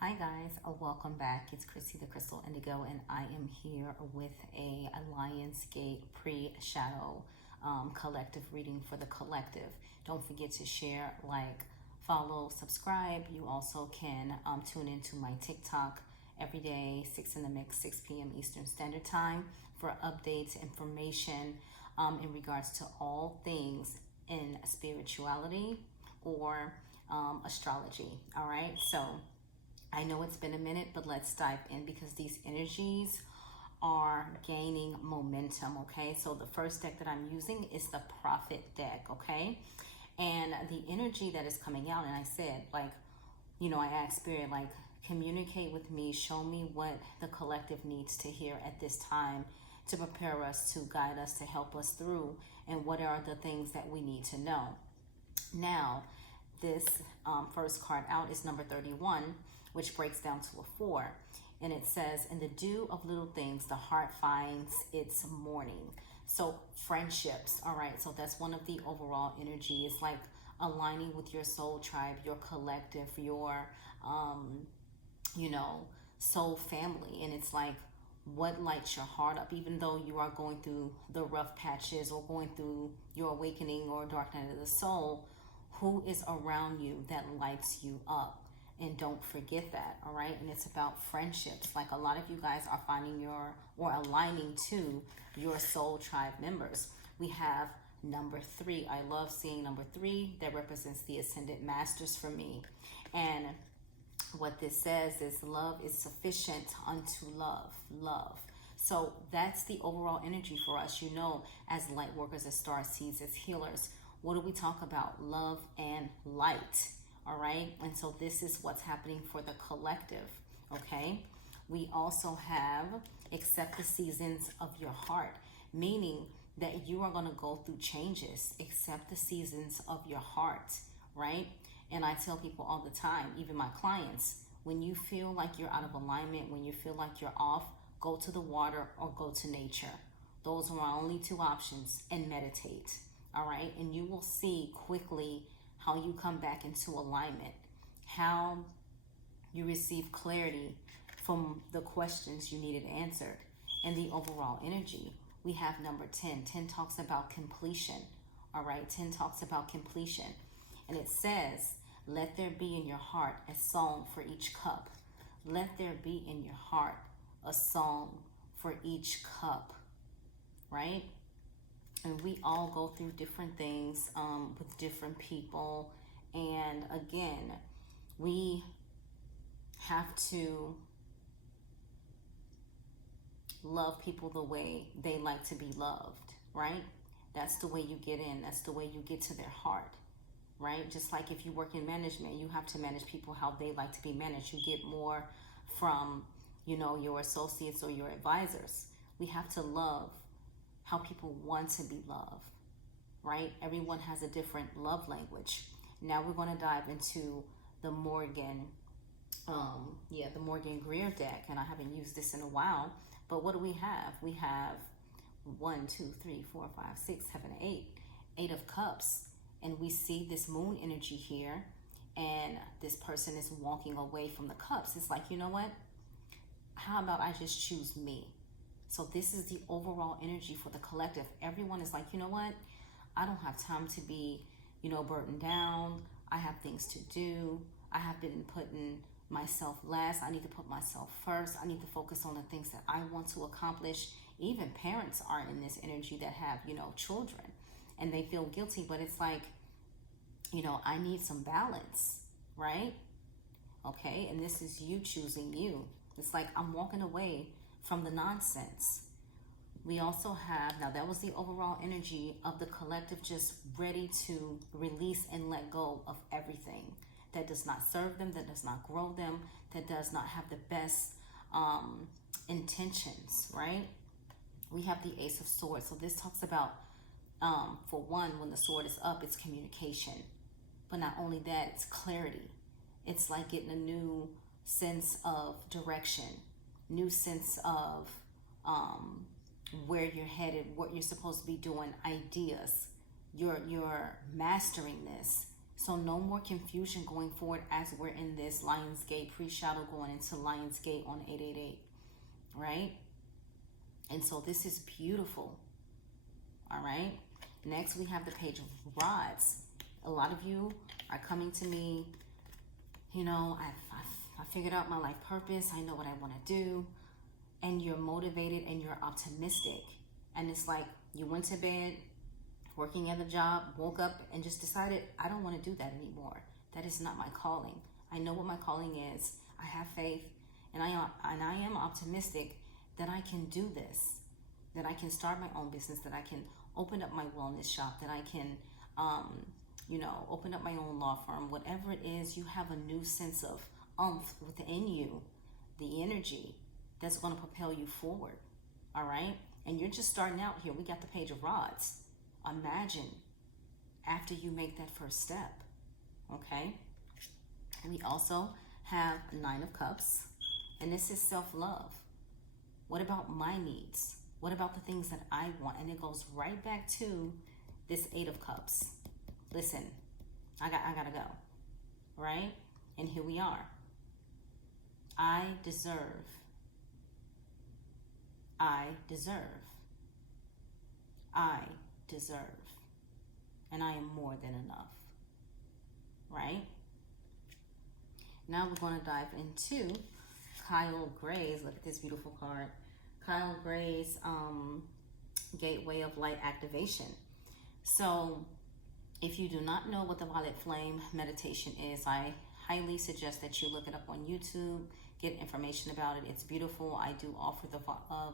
Hi guys, welcome back. It's Chrissy the Crystal Indigo, and I am here with a Lionsgate pre-shadow collective reading for the collective. Don't forget to share, like, follow, subscribe. You also can tune into my TikTok every day, 6 in the mix, 6 p.m. Eastern Standard Time, for updates, information in regards to all things in spirituality or astrology. All right, so I know it's been a minute, but let's dive in because these energies are gaining momentum, okay? So the first deck that I'm using is the Prophet deck, okay? And the energy that is coming out, and I said, like, I asked Spirit, like, communicate with me, show me what the collective needs to hear at this time to prepare us, to guide us, to help us through, and what are the things that we need to know. Now, this first card out is number 31, which breaks down to a 4. And it says, in the dew of little things, the heart finds its morning. So friendships, all right. So that's one of the overall energy. It's like aligning with your soul tribe, your collective, your, soul family. And it's like, what lights your heart up, even though you are going through the rough patches or going through your awakening or dark night of the soul, who is around you that lights you up? And don't forget that, all right? And it's about friendships. Like, a lot of you guys are finding or aligning to your soul tribe members. We have number 3. I love seeing number 3. That represents the ascended masters for me. And what this says is love is sufficient unto love. So that's the overall energy for us. As light workers, as star seeds, as healers, what do we talk about? Love and light. All right. And so this is what's happening for the collective. Okay. We also have accept the seasons of your heart, meaning that you are going to go through changes. Accept the seasons of your heart. Right. And I tell people all the time, even my clients, when you feel like you're out of alignment, when you feel like you're off, go to the water or go to nature. Those are my only 2 options, and meditate. All right. And you will see quickly how you come back into alignment, how you receive clarity from the questions you needed answered, and the overall energy. We have number 10. 10 talks about completion. All right. 10 talks about completion. And it says, let there be in your heart a song for each cup. Let there be in your heart a song for each cup. Right? And we all go through different things with different people. And again, we have to love people the way they like to be loved, right? That's the way you get in. That's the way you get to their heart, right? Just like if you work in management, you have to manage people how they like to be managed. You get more from, your associates or your advisors. We have to love how people want to be loved, right? Everyone has a different love language. Now we're going to dive into the Morgan, the Morgan Greer deck, and I haven't used this in a while. But what do we have? We have 1, 2, 3, 4, 5, 6, 7, 8, 8 of Cups, and we see this moon energy here, and this person is walking away from the cups. It's like, you know what? How about I just choose me? So this is the overall energy for the collective. Everyone is like, you know what? I don't have time to be, burdened down. I have things to do. I have been putting myself last. I need to put myself first. I need to focus on the things that I want to accomplish. Even parents are in this energy that have, children, and they feel guilty, but it's like, I need some balance, right? Okay. And this is you choosing you. It's like, I'm walking away from the nonsense. We also have, now that was the overall energy of the collective, just ready to release and let go of everything that does not serve them, that does not grow them, that does not have the best intentions, right? We have the Ace of Swords. So this talks about, for one, when the sword is up, it's communication. But not only that, it's clarity. It's like getting a new sense of direction, new sense of where you're headed, what you're supposed to be doing, ideas. You're mastering this. So no more confusion going forward as we're in this Lionsgate pre-shadow going into Lionsgate on 888, right? And so this is beautiful, all right? Next, we have the Page of Rods. A lot of you are coming to me, you know, I figured out my life purpose. I know what I want to do. And you're motivated and you're optimistic. And it's like you went to bed, working at a job, woke up and just decided, I don't want to do that anymore. That is not my calling. I know what my calling is. I have faith and I am optimistic that I can do this, that I can start my own business, that I can open up my wellness shop, that I can, you know, open up my own law firm. Whatever it is, you have a new sense of umph within you, the energy that's going to propel you forward, all right? And you're just starting out here. We got the Page of Rods. Imagine after you make that first step, okay? We also have Nine of Cups, and this is self-love. What about my needs? What about the things that I want? And it goes right back to this Eight of Cups. Listen, I gotta go, right? And here we are. I deserve. I deserve. I deserve. And I am more than enough, right? Now we're going to dive into Kyle Gray's, look at this beautiful card. Kyle Gray's Gateway of Light Activation. So if you do not know what the Violet Flame meditation is, I highly suggest that you look it up on YouTube, get information about it. It's beautiful. I do offer the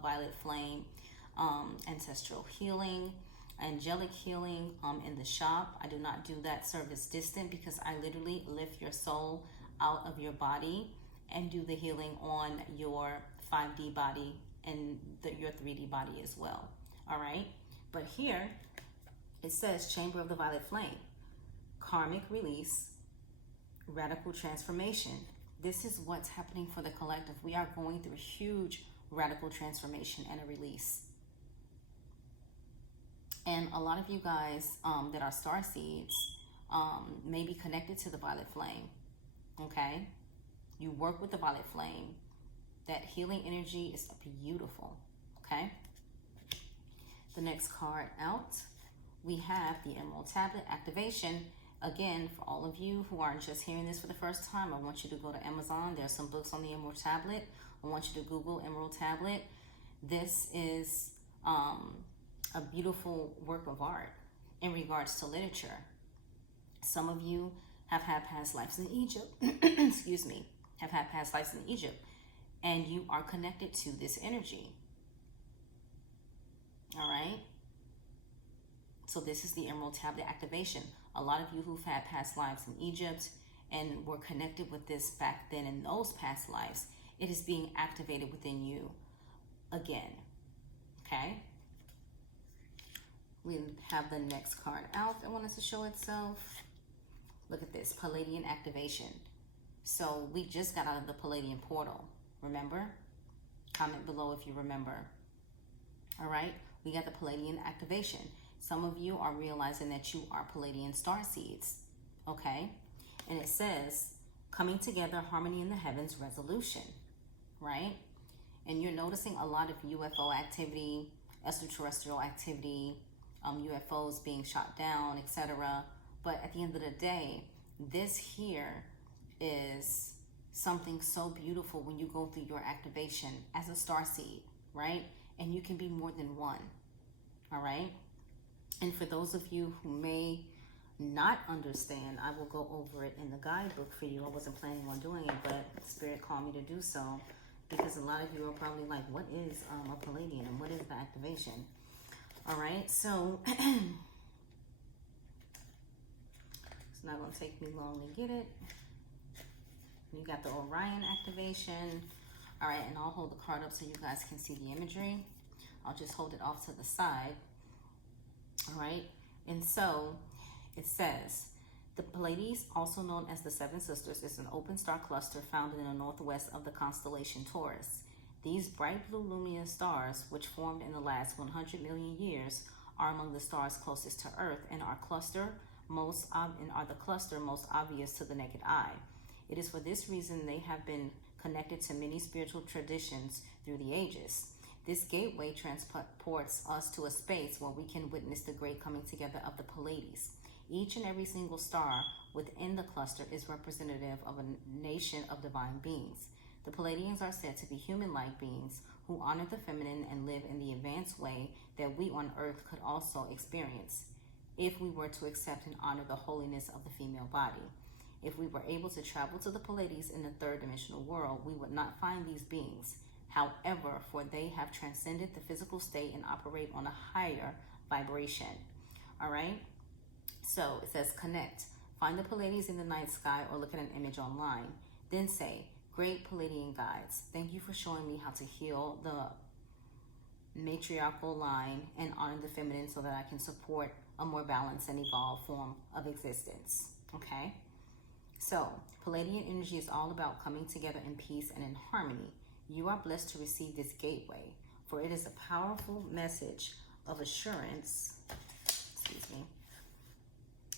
Violet Flame ancestral healing, angelic healing in the shop. I do not do that service distant because I literally lift your soul out of your body and do the healing on your 5D body and your 3D body as well. All right. But here it says Chamber of the Violet Flame, karmic release, radical transformation. This is what's happening for the collective. We are going through a huge radical transformation and a release. And a lot of you guys that are star seeds may be connected to the Violet Flame. Okay. You work with the Violet Flame. That healing energy is beautiful. Okay. The next card out, we have the Emerald Tablet Activation. Again, for all of you who aren't just hearing this for the first time, I want you to go to Amazon. There's some books on the Emerald Tablet. I want you to Google Emerald Tablet. This is a beautiful work of art in regards to literature. Some of you have had past lives in Egypt. Excuse me. Have had past lives in Egypt. And you are connected to this energy. All right. So this is the Emerald Tablet Activation. A lot of you who've had past lives in Egypt and were connected with this back then in those past lives, it is being activated within you again. Okay. We have the next card out that wants to show itself. Look at this, Palladian Activation. So we just got out of the Palladian portal. Remember? Comment below if you remember. All right. We got the Palladian Activation. Some of you are realizing that you are Palladian star seeds. Okay. And it says, coming together, harmony in the heavens, resolution. Right. And you're noticing a lot of UFO activity, extraterrestrial activity, UFOs being shot down, etc. But at the end of the day, this here is something so beautiful when you go through your activation as a star seed, right? And you can be more than one, all right? And for those of you who may not understand, I will go over it in the guidebook for you. I wasn't planning on doing it, but Spirit called me to do so because a lot of you are probably like, what is a Palladian and what is the activation? All right, so it's not going to take me long to get it. You got the Orion activation. All right, and I'll hold the card up so you guys can see the imagery. I'll just hold it off to the side. All right, and so it says, the Pleiades, also known as the Seven Sisters, is an open star cluster found in the northwest of the constellation Taurus. These bright blue luminous stars, which formed in the last 100 million years, are among the stars closest to Earth and are clustered and are the cluster most obvious to the naked eye. It is for this reason they have been connected to many spiritual traditions through the ages. This gateway transports us to a space where we can witness the great coming together of the Pleiades. Each and every single star within the cluster is representative of a nation of divine beings. The Pleiadians are said to be human-like beings who honor the feminine and live in the advanced way that we on Earth could also experience if we were to accept and honor the holiness of the female body. If we were able to travel to the Pleiades in the third dimensional world, we would not find these beings. However, for they have transcended the physical state and operate on a higher vibration. All right? So it says connect. Find the Pleiades in the night sky or look at an image online. Then say, great Pleiadian guides, thank you for showing me how to heal the matriarchal line and honor the feminine so that I can support a more balanced and evolved form of existence. Okay? So, Pleiadian energy is all about coming together in peace and in harmony. You are blessed to receive this gateway, for it is a powerful message of assurance,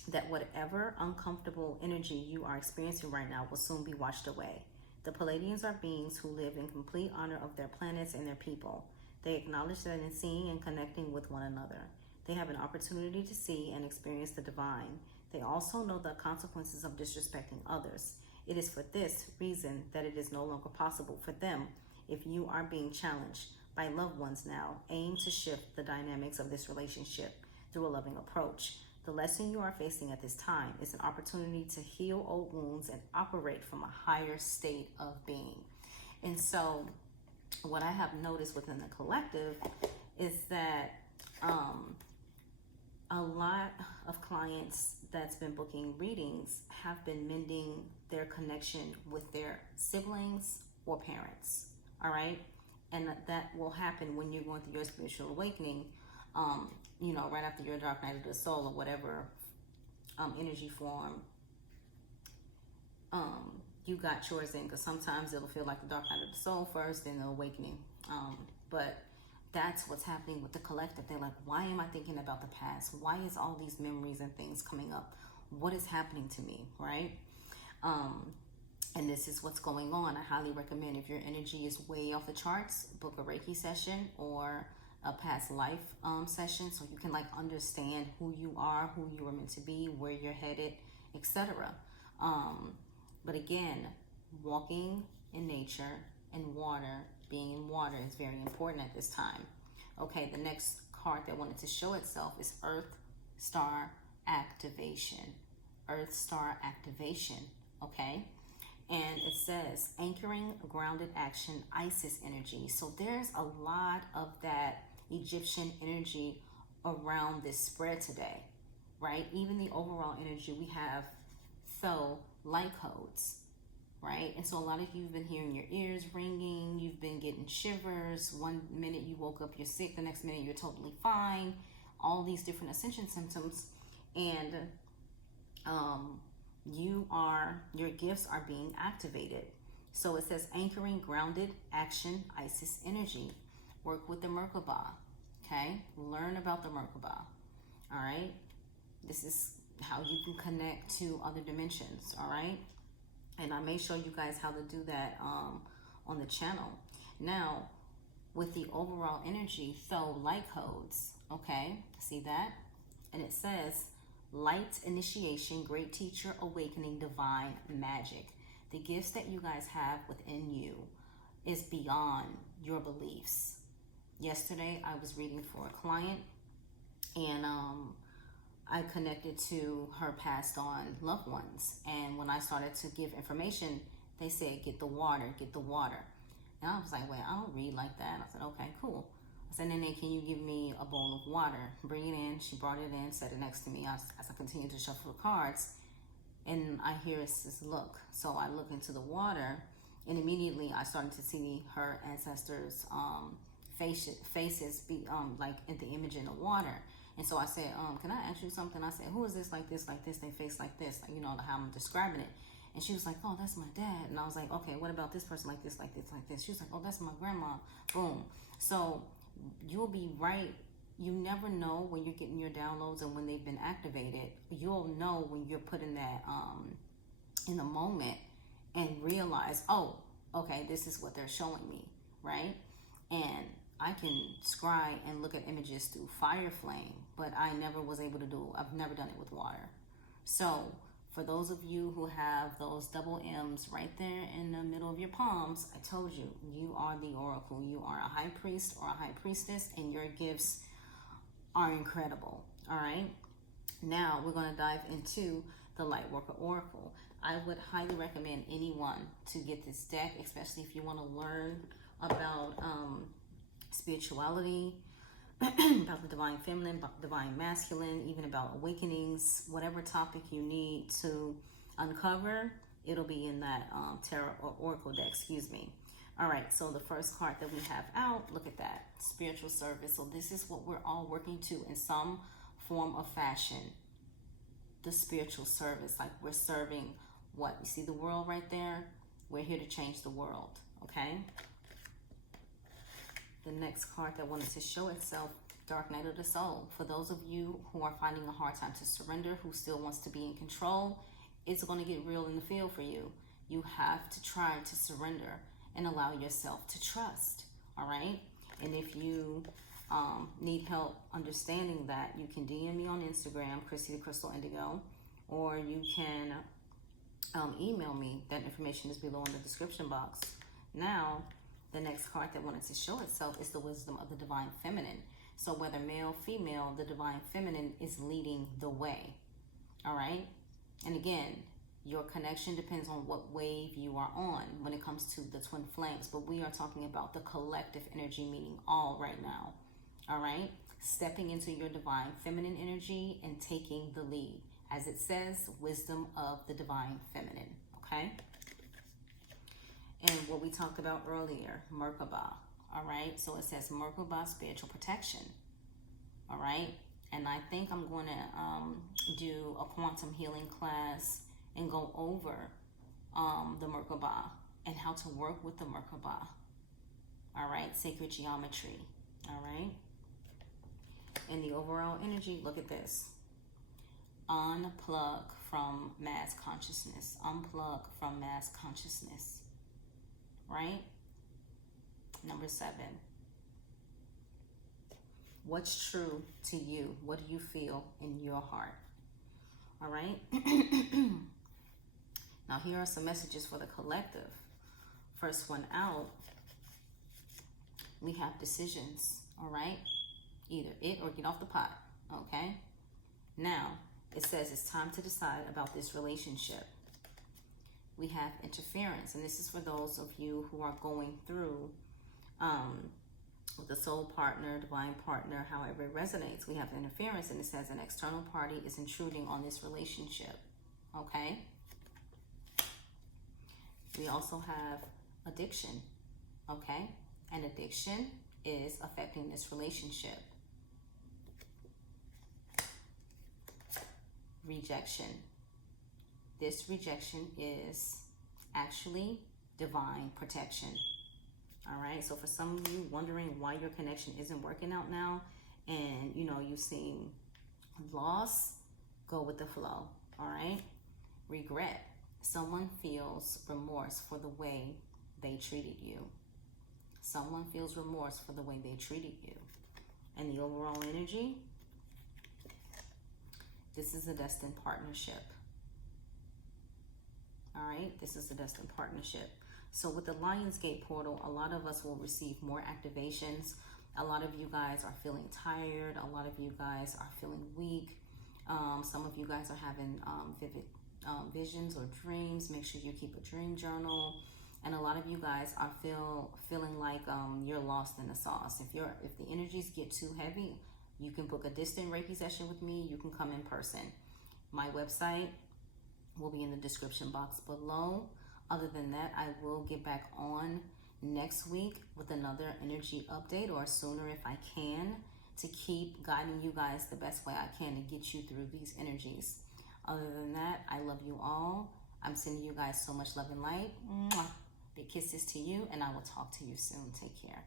that whatever uncomfortable energy you are experiencing right now will soon be washed away. The Pleiadians are beings who live in complete honor of their planets and their people. They acknowledge that in seeing and connecting with one another, they have an opportunity to see and experience the divine. They also know the consequences of disrespecting others. It is for this reason that it is no longer possible for them, if you are being challenged by loved ones now, aim to shift the dynamics of this relationship through a loving approach. The lesson you are facing at this time is an opportunity to heal old wounds and operate from a higher state of being. And so what I have noticed within the collective is that a lot of clients that's been booking readings have been mending their connection with their siblings or parents, all right? And that will happen when you're going through your spiritual awakening, right after your dark night of the soul or whatever energy form you got yours in, because sometimes it'll feel like the dark night of the soul first, then the awakening. But that's what's happening with the collective. They're like, why am I thinking about the past? Why is all these memories and things coming up? What is happening to me, right? And this is what's going on. I highly recommend, if your energy is way off the charts, book a Reiki session or a past life session, so you can understand who you are meant to be, where you're headed, etc. But again, walking in nature and water, being in water is very important at this time. Okay, the next card that wanted to show itself is Earth Star Activation. Earth Star Activation, okay? And it says, anchoring grounded action, Isis energy. So there's a lot of that Egyptian energy around this spread today, right? Even the overall energy, we have light codes, right? And so a lot of you have been hearing your ears ringing, you've been getting shivers. One minute you woke up, you're sick, the next minute you're totally fine. All these different ascension symptoms. And your gifts are being activated. So it says anchoring grounded action, Isis energy. Work with the Merkaba, okay? Learn about the Merkaba, all right? This is how you can connect to other dimensions, all right? And I may show you guys how to do that on the channel. Now, with the overall energy, light codes, okay? See that? And it says, light initiation, great teacher, awakening, divine magic. The gifts that you guys have within you is beyond your beliefs. Yesterday, I was reading for a client, and I connected to her passed on loved ones. And when I started to give information, they said, get the water, get the water. And I was like, wait, I don't read like that. I said, okay, cool. I said, Nene, can you give me a bowl of water? Bring it in. She brought it in, set it next to me as I continued to shuffle the cards. And I hear it says, look. So I look into the water, and immediately I started to see her ancestors' faces be like in the image in the water. And so I said, can I ask you something? I said, who is this, they face like this, how I'm describing it. And she was like, oh, that's my dad. And I was like, okay, what about this person like this? She was like, oh, that's my grandma. Boom. So you'll be right you never know when you're getting your downloads and when they've been activated. You'll know when you're put in that in the moment and realize, oh, okay, this is what they're showing me, right? And I can scry and look at images through fire flame, but I never was able to do, I've never done it with water. So for those of you who have those double M's right there in the middle of your palms, I told you, you are the oracle. You are a high priest or a high priestess, and your gifts are incredible. All right. Now we're going to dive into the Lightworker Oracle. I would highly recommend anyone to get this deck, especially if you want to learn about spirituality, about the divine feminine, about the divine masculine, even about awakenings, whatever topic you need to uncover, it'll be in that tarot or oracle deck, excuse me. All right, so the first card that we have out, look at that, spiritual service. So this is what we're all working to in some form of fashion. The spiritual service, like we're serving what? You see the world right there? We're here to change the world, okay? The next card that wanted to show itself, Dark Night of the Soul. For those of you who are finding a hard time to surrender, who still wants to be in control, it's going to get real in the field for you. You have to try to surrender and allow yourself to trust, all right? And if you need help understanding that, you can DM me on Instagram, Chrissy the Crystal Indigo, or you can email me. That information is below in the description box. Now, the next card that wanted to show itself is the wisdom of the divine feminine. So whether male, female, the divine feminine is leading the way, all right? And again, your connection depends on what wave you are on when it comes to the twin flames, but we are talking about the collective energy, meaning all right now, all right? Stepping into your divine feminine energy and taking the lead. As it says, wisdom of the divine feminine, okay? And what we talked about earlier, Merkaba, all right? So it says Merkaba spiritual protection, all right? And I think I'm going to do a quantum healing class and go over the Merkaba and how to work with the Merkaba, all right? Sacred geometry, all right? And the overall energy, look at this. Unplug from mass consciousness. Unplug from mass consciousness, right? Number 7. What's true to you? What do you feel in your heart? All right? Now, here are some messages for the collective. First one out, we have decisions, all right? Either it or get off the pot, okay? Now, it says it's time to decide about this relationship. We have interference, and this is for those of you who are going through with a soul partner, divine partner, however it resonates. We have interference, and it says an external party is intruding on this relationship, okay? We also have addiction, okay? And addiction is affecting this relationship. Rejection. This rejection is actually divine protection. All right. So for some of you wondering why your connection isn't working out now, and you seem lost, go with the flow. All right. Regret. Someone feels remorse for the way they treated you. Someone feels remorse for the way they treated you. And the overall energy, this is a destined partnership. All right, this is a destined partnership. So with the Lionsgate portal, a lot of us will receive more activations. A lot of you guys are feeling tired. A lot of you guys are feeling weak. Some of you guys are having vivid visions or dreams. Make sure you keep a dream journal. And a lot of you guys are feeling like you're lost in the sauce. If the energies get too heavy, you can book a distant Reiki session with me. You can come in person. My website will be in the description box below. Other than that, I will get back on next week with another energy update, or sooner if I can, to keep guiding you guys the best way I can to get you through these energies. Other than that, I love you all. I'm sending you guys so much love and light. Mwah. Big kisses to you, and I will talk to you soon. Take care.